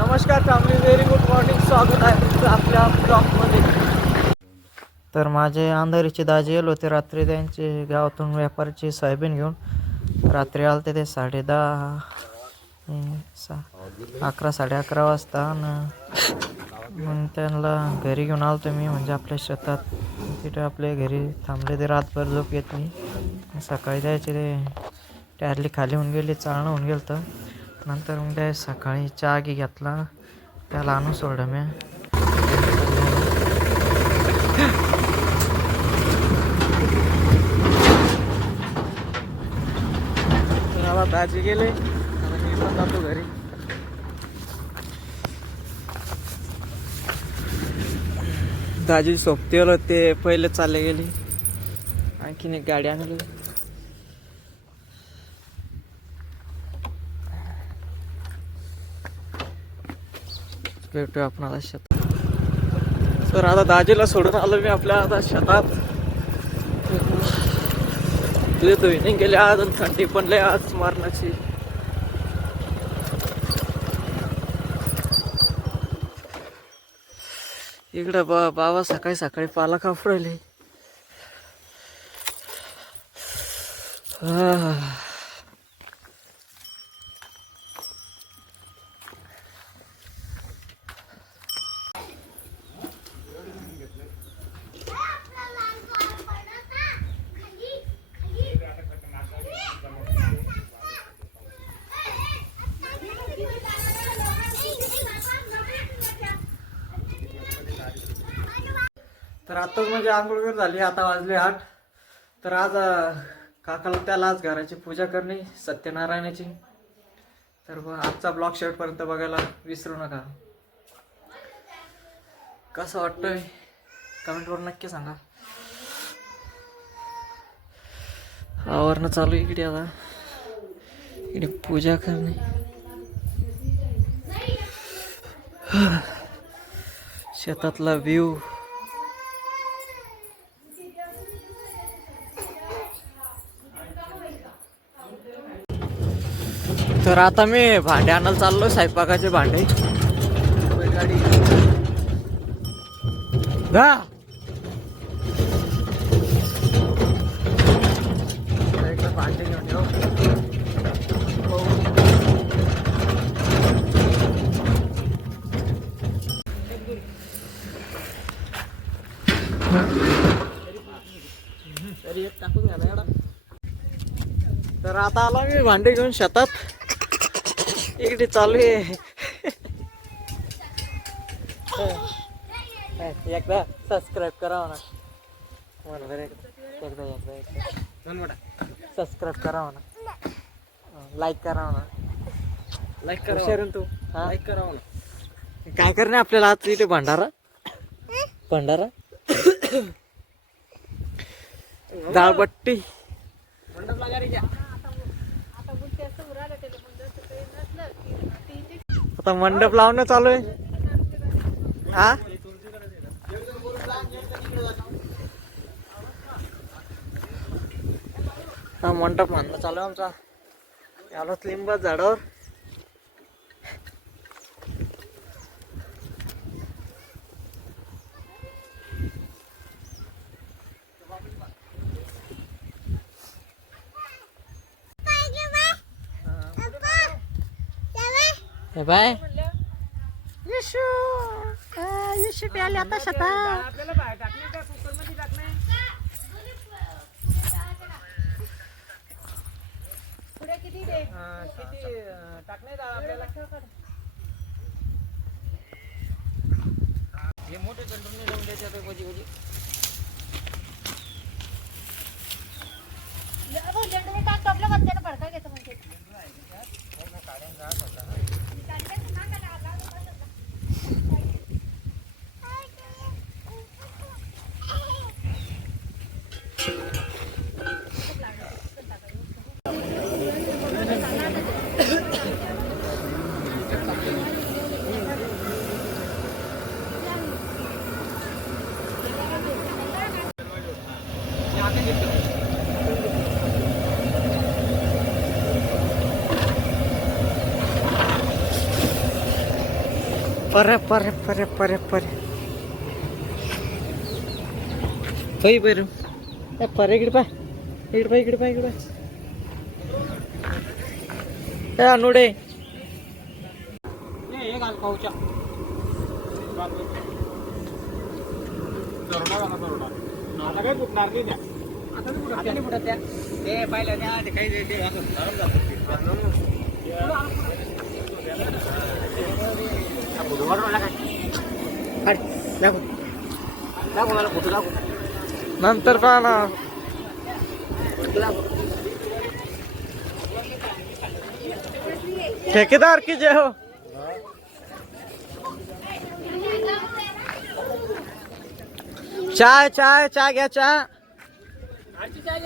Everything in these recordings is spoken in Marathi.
नमस्कार फॅमिली व्हेरी गुड मॉर्निंग स्वागत आहे तुमचं आपल्या ब्लॉकमध्ये तर माझे अंधारीचे दाजे येलो होते रात्री त्यांचे गावातून व्यापाराची सोयाबीन घेऊन. रात्री आलते ते साडे दहा सा अकरा साडे अकरा वाजता आणि मग त्यांना घरी घेऊन आलो मी म्हणजे आपल्या शेतात. तिथे आपल्या घरी थांबले ते रातभर झोप येत नाही. सकाळी जायचे ते टॅरली खाली होऊन गेली चालणं होऊन गेलं तर नंतर मग काय सकाळी चहा गी घेतला. त्याला आणू सोडलं मी मला दाजी गेले. आता मी पण जातो घरी दाजी सोबती ते पहिले चालले गेले. आणखीन एक गाडी आणली. भेटूया आपण आता शेतात. तर आता दाजीला सोडून आलो मी आपल्या आता शेतात. तुझे तो नाही गेले आज आणि थंडी पण लय आज मारण्याची. इकडं बा बाबा सकाळी सकाळी पाला कापडले तर आताच म्हणजे आंघोळ वगैरे झाली आता वाजले आठ. तर आज काकाला त्याला आज घराची पूजा करणे सत्यनारायणाची. तर आजचा ब्लॉग शेवटपर्यंत बघायला विसरू नका. कसं वाटतंय? कमेंटवर नक्की सांगा. आवरणं चालू आहे इकडे आता. इकडे पूजा करणे. शेतातला व्ह्यू तर आता मी भांडे आणायला चाललो स्वयंपाकाचे भांडे. गाडी भांडे घेऊन तरी एक टाकून घ्या तर आता आला मी भांडे घेऊन शेतात. इकडे चालू आहे. एकदा सबस्क्राईब करा ना म्हणा बरं एकदा. एकदा एकदा सबस्क्राईब करा ना लाईक करा ना लाईक करा. आहे तू. हा? लाईक करा ना काय करणे आपल्याला आज इथे भंडारा? भंडारा? दाळबट्टी मंडप लागा रे घ्या आता मंडप लावणं चालू आहे. हा? हा मंडप बांधणं चालू आहे आमचा. यालाच लिंब झाडावर हे बाय येशू येशू प्याले आता शता आपल्याला बाहेर टाकणे का कुकर मध्ये टाकणे किती टाकणे आपल्याला. हे मोठे कंट्रोलने लावून द्यायचे आता कधी कधी जनरल टाकतो आपल्या बदल्याला भडका घेतो म्हणजे. परे परे परे परे परे. पै बरं. परे इकडे पाय. इकडे पाय इकडे पाय इकडे ए अनुडे. ते पाहिलं त्या ते काही ते- नंतर पहा ठेकेदार की जय हो. चाय चाय चाय घ्या चहा आणखी चाय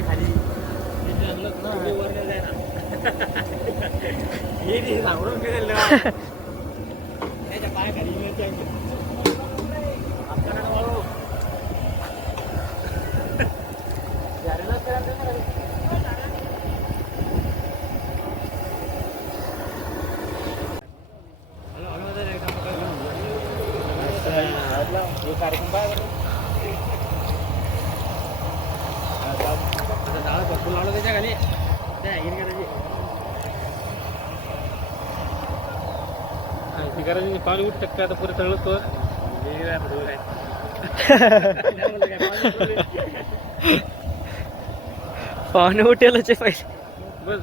खाली हाते बंद कर रे हे एक चांगलं होतं ढाळी खाली हे चांगलं होतं ना, वर नाही जायना. हे ते सांगून गेलेलं ना. त्याच्या पायाखाली मिरची आहे. आपल्याला वाळू. यारेलाच करा ते ना. हॅलो, हॅलो, जरा एकदा हे कार्यक्रम पाहिजे बरं. आता झाडं भरपूर लावलं त्याच्याखाली त्या हिरकराची हिरकराची पाणी उठ टक्के आता तर पाहुणे उठेलच आहे पहिले बस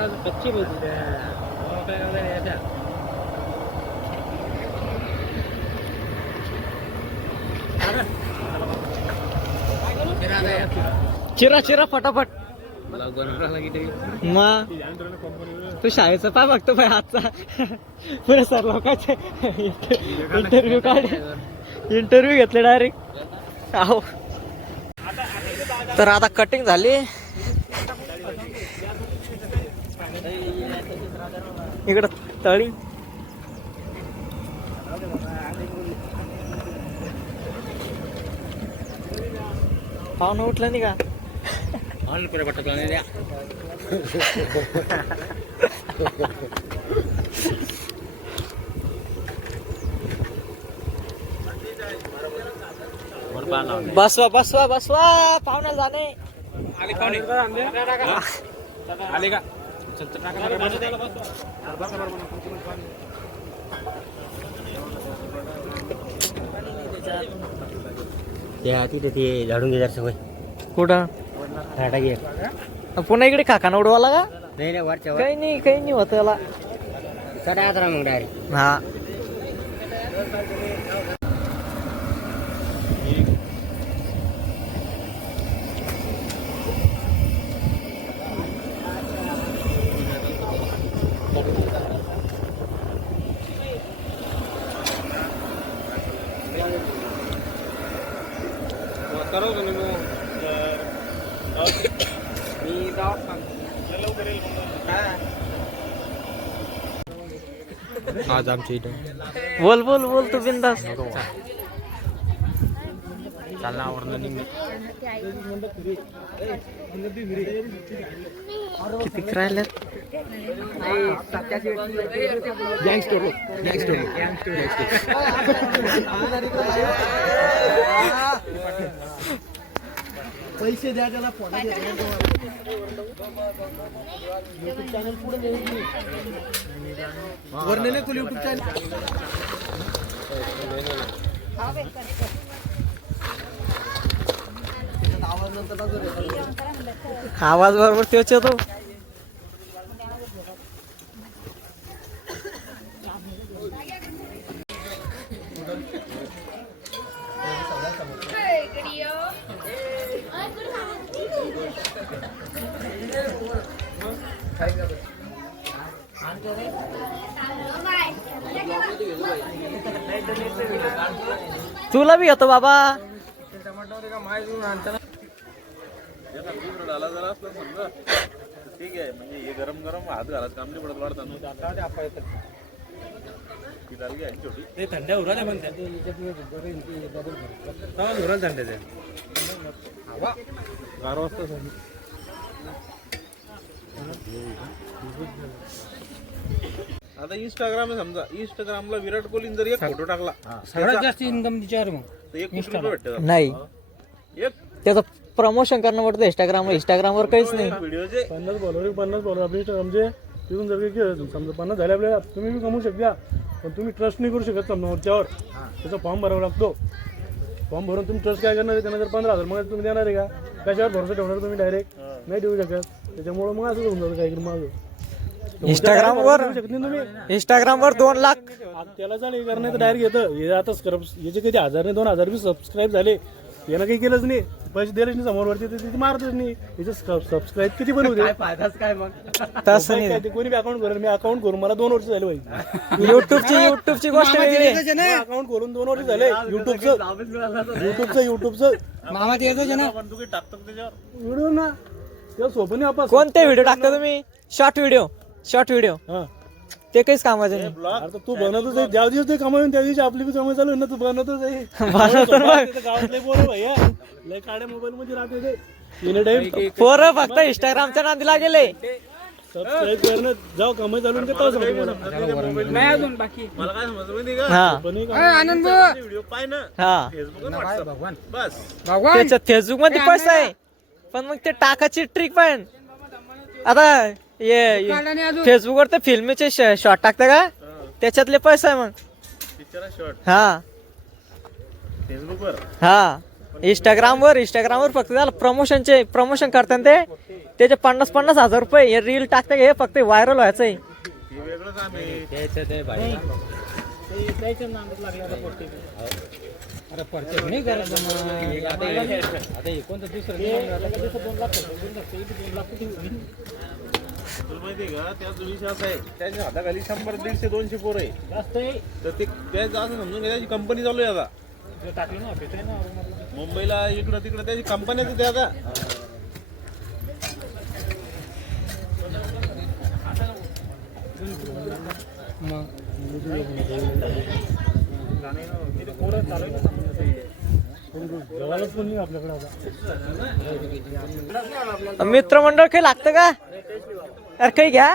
बच्चे बोलते त्या चिरा चिरा फटाफट. मला बनवला किती मग तू शाळेचं पाय बघतो पाय आजचा. पुरे सर लोकांचे इंटरव्ह्यू काढ. इंटरव्ह्यू घेतले डायरेक्ट आहो. तर आता कटिंग झाली. इकडं तळी. पाहुणं उठलं नाही का? बसवा बसवा बसवा. पाहुणा जाणे. आले का? त्या तिथे ते झाडून घे सवय कुठं? झाडा घे. पुन्हा इकडे काकाना उडवाला का? नाही नाही वरच्या काही नाही काही नाही होत त्याला. चढा आता मग डायरेक्ट हा. करो तुम्ही मी गावात आज आमच्या इथे बोल बोल बोल तू बिंदास चालना आवडलं निघ किती राहिल्यात गँगस्टर गँगस्टर पैसे द्या त्याला फोन युट्यूब चॅनल पुढे वरलेले तुला युट्यूब चॅनल आवाज नंतर आवाज बरोबर तेच तो तुला बी येतो बाबा. ठीक आहे म्हणजे हे गरम गरम हात घालाच काम नाही पडत वाढताना छोटी ते. थंड उराले पण उराल थंड बारा वाजता आता इंस्टाग्राम आहे समजा. इंस्टाग्रामला विराट कोहलीने जर एक फोटो टाकला सगळ्यात जास्त इन्कम तिच्यावर मग. तर एक कोटी रुपये भेटतात नाही. एक त्याचं प्रमोशन करणं पडतं इंस्टाग्रामवर इंस्टाग्रामवर काहीच नाही. व्हिडिओचे पन्नास बॉलर पन्नास बॉलर आपल्या इंस्टाग्रामचे तिथून जर काही केलं समजा पन्नास झाले आपल्याला तुम्ही बी कमवू शकता. पण तुम्ही ट्रस्ट नाही करू शकत समजा वरच्यावर. त्याचा फॉर्म भरावा लागतो. फॉर्म भरून तुम्ही ट्रस्ट काय करणार आहे? त्यांना जर पंधरा हजार मग तुम्ही देणार आहे का? कशावर भरोसा ठेवणार तुम्ही डायरेक्ट नाही देऊ शकत. त्याच्यामुळे मग असं होऊन जातं काही माझं शकत नाही तुम्ही. इंस्टाग्रामवर दोन लाख? आता त्याला चालेल कारण नाही तर डायरेक्ट येतं हे आता स्क्रब याचे किती हजार नाही दोन हजार बी सबस्क्राईब झाले यानं काही केलंच नाही. पैसे दिलेच नाही समोरवरती तर तिथे मारतच नाही. याचे सबस्क्राईब किती पण होते फायदाच काय मग? तसं काय नाही ते कोणी बी अकाउंट करेल मी अकाउंट करून मला दोन वर्ष झाले पाहिजे युट्यूबची युट्यूबची गोष्ट वेगळी. आहे. अकाउंट करून दोन वर्ष झाले. युट्यूबचं युट्यूबचं युट्यूबचं मामा ते येतो ना व्हिडिओ ना. तेव्हा सोपं नाही आपण कोणते व्हिडिओ टाकता तुम्ही? शॉर्ट व्हिडिओ शॉर्ट व्हिडिओ हा. ते काहीच कामाचे नाही. अरे तू बनवतोच आहे. ज्या दिवस ते कमावून त्या दिवशी आपली बी कमाई चालू आहे ना तू बनवतोच आहे. बनवतो ना मग. तिथं गावातले पोरं भैया लय काड्या मोबाईल मध्ये राहते ते. एनी टाइम पोरं फक्त इंस्टाग्रामच्या नादीला गेले सबस्क्राईब करणं जाऊ कमाई चालू का तेव्हा सांगतो मला नाही अजून बाकी. मला काय समजलं माहिती का? हा. पण हे काम- आनंद. व्हिडिओ पाय ना. हा. फेसबुक व्हॉट्सअप बस. भगवान. त्याच्यात फेसबुकमध्ये पैसा आहे. पण मग ते टाकाची ट्रिक पण. आता ये फेसबुक वर ते फिल्मीचे शॉर्ट टाकता का? त्याच्यातले पैसा आहे मग. शॉर्ट हा. फेसबुक वर? हा. इंस्टाग्राम वर इंस्टाग्राम वर फक्त त्याला प्रमोशनचे प्रमोशन करतात ते. त्याचे पन्नास पन्नास हजार रुपये हे रील टाकते हे फक्त व्हायरल व्हायचं आहे. हे हे- हे दुसरं तुला माहिती आहे का? असा आहे त्याच्या हाताखाली शंभर दीडशे दोनशे पोरं आहे जास्त आहे. तर ते त्याच असं समजून घ्या त्याची कंपनी चालू आहे आता. जे टाकलं ना ऑफिस आहे ना. औरंगाबादला. मुंबईला इकडं तिकडं त्याची कंपन्याच ते आता. मग. जेवायलाच पण नाही आपल्याकडे आता मित्रमंडळ काही लागतं का? अरे काही घ्या.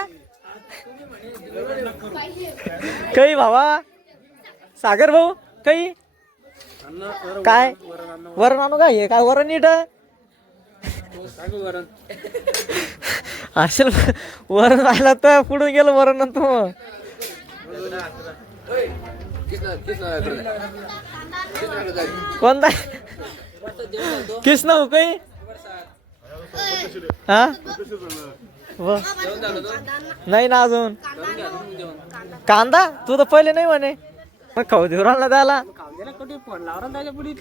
काही भावा. सागर भाऊ काही? काय? वरण आणू का? हे काय वरण नीट? असेल. वरण राहिलं तर पुढून गेलं वरण तू. कोणता? कृष्ण हुकई हा? नाही ना अजून. कांदा? तू तर पहिले नाही म्हणे. मग खाऊ देऊ राहिला त्याला. फोन लावला त्याच्या पुढे